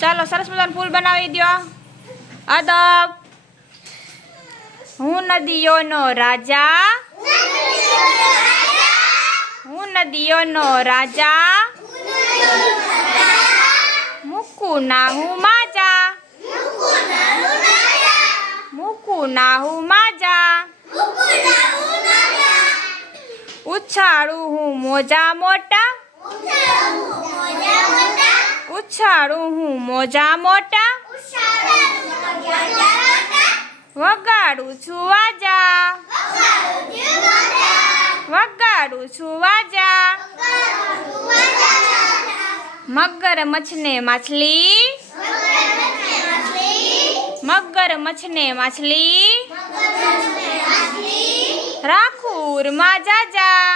ચાલો સરસ મજાનું પુલ બનાવી દો. અદબ. હું નદીઓનો રાજા, હું નદીઓનો રાજા, મૂકું ના હું માજા, મૂકું ના હું માજા, ઉછાળું હું મોજા મોટા, ઉછાળું હું મોજા મોટા, વગાડું છું વાજા, વગાડું છું વાજા. મગર મચ્છને માછલી, મગર મચ્છને માછલી, રાખુર માં જાજા,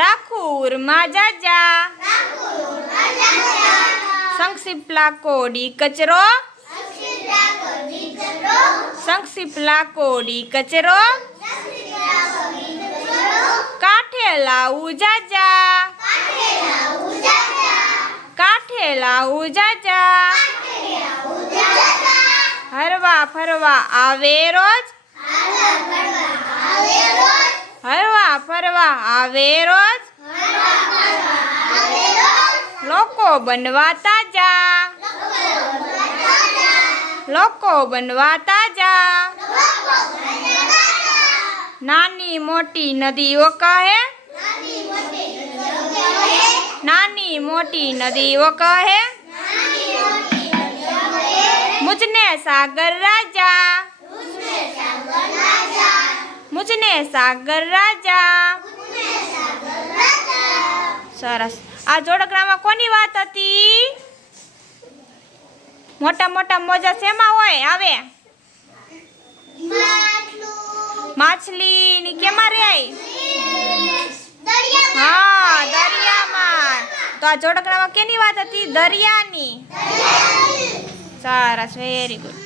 રાખુર માં જાજા. સંક્ષિપ્લા કોડી કચરો, સંક્ષિપ્લા કોડી કચરો, કાંઠે લાવું જાજા, કાંઠે લાવું જાજા. હરવા ફરવા આવે રોજ, હરવા ફરવા આવે રોજ, લોકો બનવા તાજા, લોકો બનવા તાજા. નાની મોટી નદીઓ કહે, નાની મોટી નદીઓ કહે, મુझने सागर राजा, मुझने सागर राजा. સરસ. આ જોડકણામાં કોની વાત હતી? મોટા મોટા મોજા શેમાં હોય આવે? માછલી ની કેમાં રહે? હા, દરિયામાં. તો આ જોડકણામાં કેની વાત હતી? દરિયાની. સરસ, વેરી ગુડ.